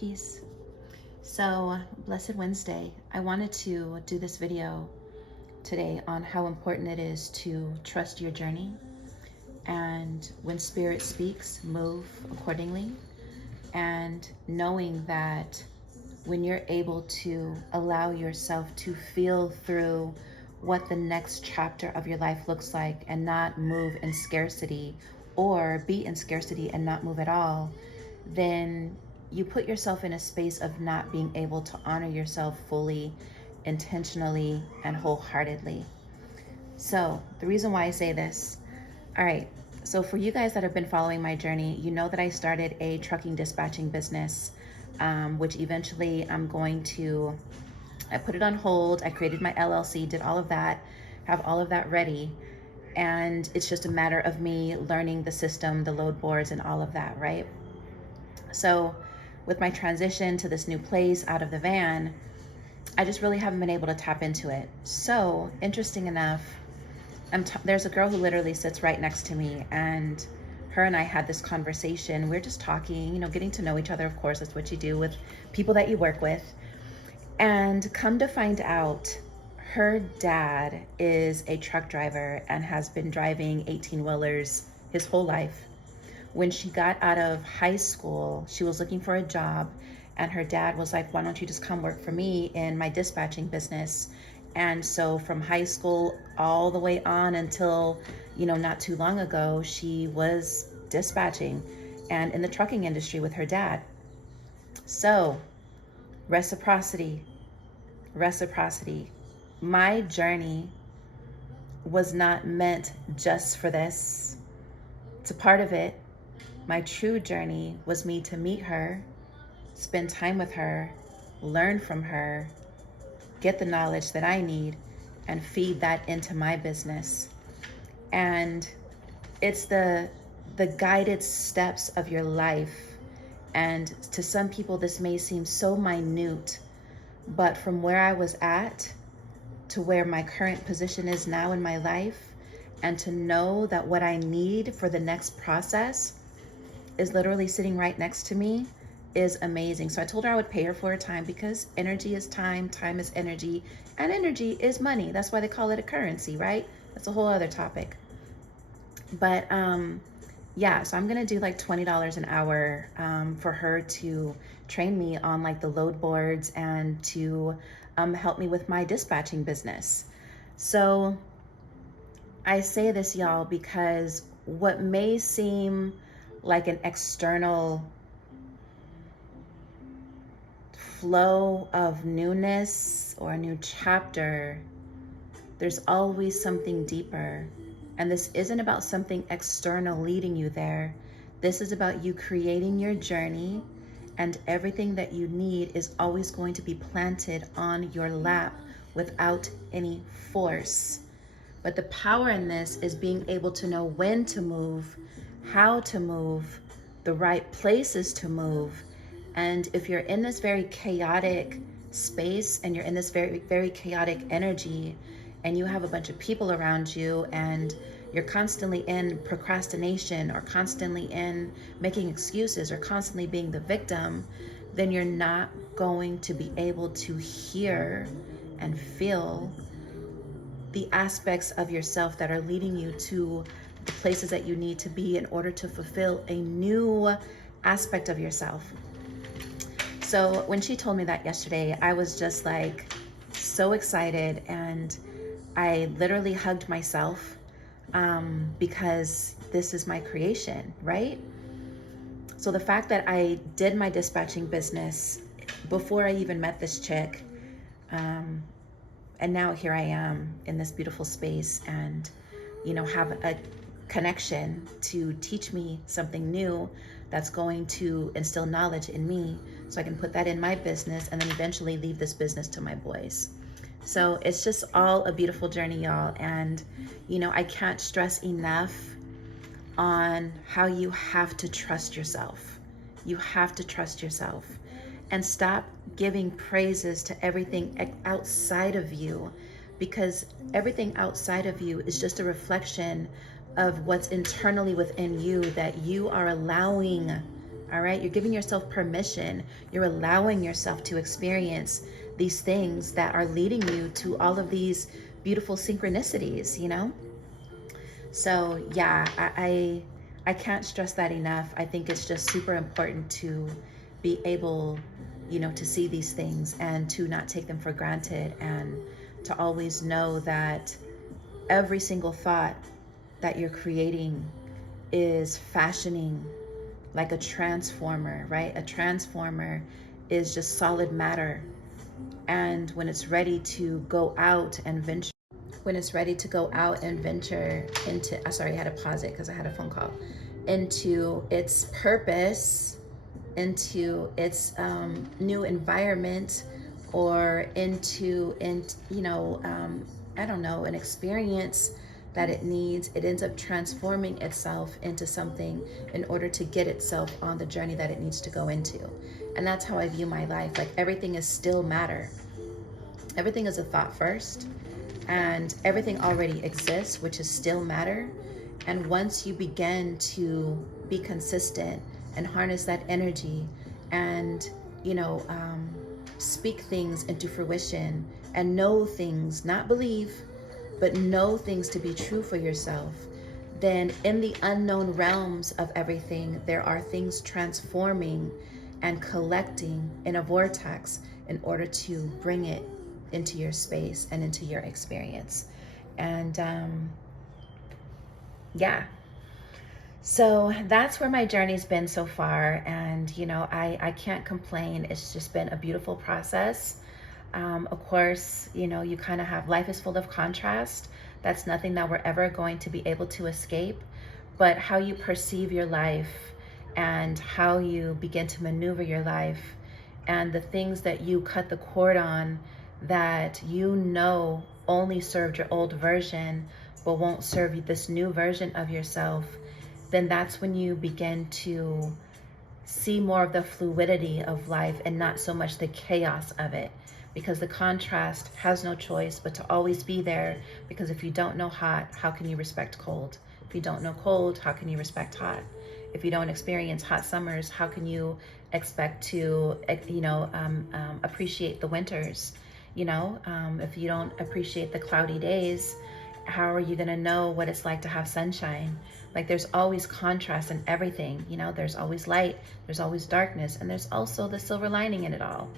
Peace. So, Blessed Wednesday. I wanted to do this video today on how important it is to trust your journey, and when Spirit speaks, move accordingly, and knowing that when you're able to allow yourself to feel through what the next chapter of your life looks like and not move in scarcity, or be in scarcity and not move at all, then you put yourself in a space of not being able to honor yourself fully, intentionally, and wholeheartedly. So the reason why I say this, all right, so for you guys that have been following my journey, you know that I started a trucking dispatching business, which eventually I put it on hold. I created my LLC, did all of that, have all of that ready. And it's just a matter of me learning the system, the load boards, and all of that, right? So with my transition to this new place out of the van, I just really haven't been able to tap into it. So interesting enough, there's a girl who literally sits right next to me, and her and I had this conversation. We're just talking, getting to know each other. Of course, that's what you do with people that you work with. And come to find out, her dad is a truck driver and has been driving 18-wheelers his whole life. When she got out of high school, she was looking for a job, and her dad was like, why don't you just come work for me in my dispatching business? And so from high school all the way on until, not too long ago, she was dispatching and in the trucking industry with her dad. So reciprocity. My journey was not meant just for this. It's a part of it. My true journey was me to meet her, spend time with her, learn from her, get the knowledge that I need, and feed that into my business. And it's the guided steps of your life. And to some people, this may seem so minute, but from where I was at to where my current position is now in my life, and to know that what I need for the next process is literally sitting right next to me, is amazing. So I told her I would pay her for her time, because energy is time, time is energy, and energy is money. That's why they call it a currency, right? That's a whole other topic. But yeah, so I'm gonna do like $20 an hour for her to train me on like the load boards and to help me with my dispatching business. So I say this, y'all, because what may seem like an external flow of newness or a new chapter, there's always something deeper. And this isn't about something external leading you there. This is about you creating your journey, and everything that you need is always going to be planted on your lap without any force. But the power in this is being able to know when to move, how to move, the right places to move. And if you're in this very chaotic space, and you're in this very, very chaotic energy, and you have a bunch of people around you, and you're constantly in procrastination, or constantly in making excuses, or constantly being the victim, then you're not going to be able to hear and feel the aspects of yourself that are leading you to the places that you need to be in order to fulfill a new aspect of yourself. So when she told me that yesterday, I was just like so excited, and I literally hugged myself because this is my creation, right? So the fact that I did my dispatching business before I even met this chick, and now here I am in this beautiful space, and have a connection to teach me something new that's going to instill knowledge in me, so I can put that in my business and then eventually leave this business to my boys. So it's just all a beautiful journey, y'all. And I can't stress enough on how you have to trust yourself. You have to trust yourself, and stop giving praises to everything outside of you, because everything outside of you is just a reflection of what's internally within you that you are allowing All right, you're giving yourself permission. You're allowing yourself to experience these things that are leading you to all of these beautiful synchronicities, you know? So yeah, I can't stress that enough. I think it's just super important to be able, you know, to see these things and to not take them for granted, and to always know that every single thought that you're creating is fashioning like a transformer, right? A transformer is just solid matter. And when it's ready to go out and venture, into, sorry, I had to pause it because I had a phone call, into its purpose, into its new environment, or I don't know, an experience that it needs, it ends up transforming itself into something in order to get itself on the journey that it needs to go into. And that's how I view my life. Like, everything is still matter. Everything is a thought first, and everything already exists, which is still matter. And once you begin to be consistent and harness that energy, and speak things into fruition, and know things, not believe, but know things to be true for yourself, then in the unknown realms of everything, there are things transforming and collecting in a vortex in order to bring it into your space and into your experience. And yeah, so that's where my journey's been so far. And I can't complain. It's just been a beautiful process. Of course, you kind of have, life is full of contrast. That's nothing that we're ever going to be able to escape. But how you perceive your life, and how you begin to maneuver your life, and the things that you cut the cord on that only served your old version but won't serve you this new version of yourself, then that's when you begin to see more of the fluidity of life and not so much the chaos of it. Because the contrast has no choice but to always be there. Because if you don't know hot, how can you respect cold? If you don't know cold, how can you respect hot? If you don't experience hot summers, how can you expect to, appreciate the winters? If you don't appreciate the cloudy days, how are you going to know what it's like to have sunshine? Like, there's always contrast in everything. There's always light, there's always darkness, and there's also the silver lining in it all.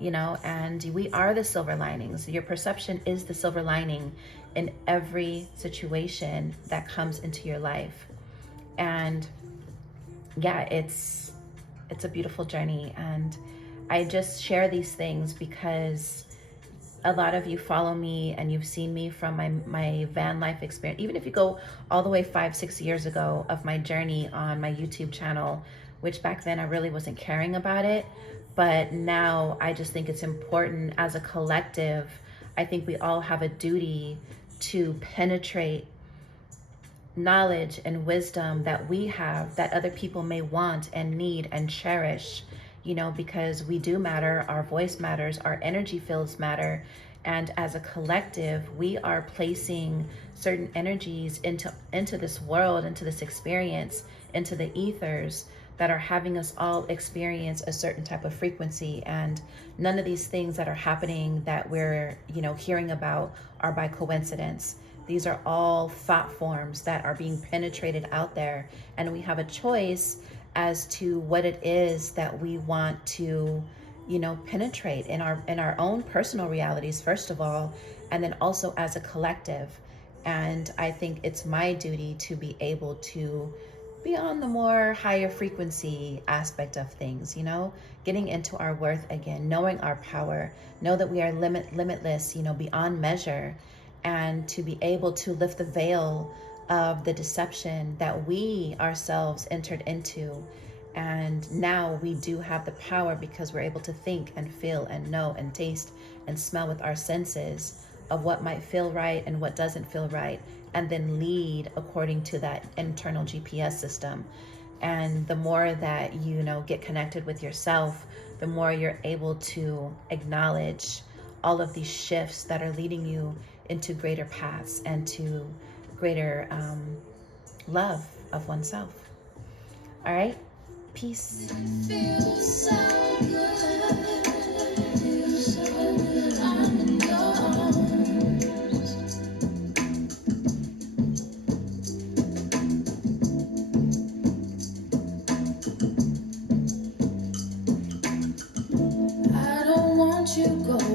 And we are the silver linings. Your perception is the silver lining in every situation that comes into your life. And yeah, it's a beautiful journey. And I just share these things because a lot of you follow me and you've seen me from my van life experience. Even if you go all the way 5-6 years ago of my journey on my YouTube channel, which back then I really wasn't caring about it. But now I just think it's important as a collective. I think we all have a duty to penetrate knowledge and wisdom that we have that other people may want and need and cherish, because we do matter, our voice matters, our energy fields matter. And as a collective, we are placing certain energies into this world, into this experience, into the ethers, that are having us all experience a certain type of frequency. And none of these things that are happening that we're hearing about are by coincidence. These are all thought forms that are being penetrated out there, and we have a choice as to what it is that we want to penetrate in our own personal realities, first of all, and then also as a collective. And I think it's my duty to be able to be on the more higher frequency aspect of things, getting into our worth again, knowing our power, know that we are limitless, beyond measure, and to be able to lift the veil of the deception that we ourselves entered into. And now we do have the power, because we're able to think and feel and know and taste and smell with our senses of what might feel right and what doesn't feel right, and then lead according to that internal GPS system. And the more that get connected with yourself, the more you're able to acknowledge all of these shifts that are leading you into greater paths and to greater love of oneself. All right. Peace. I don't want you go.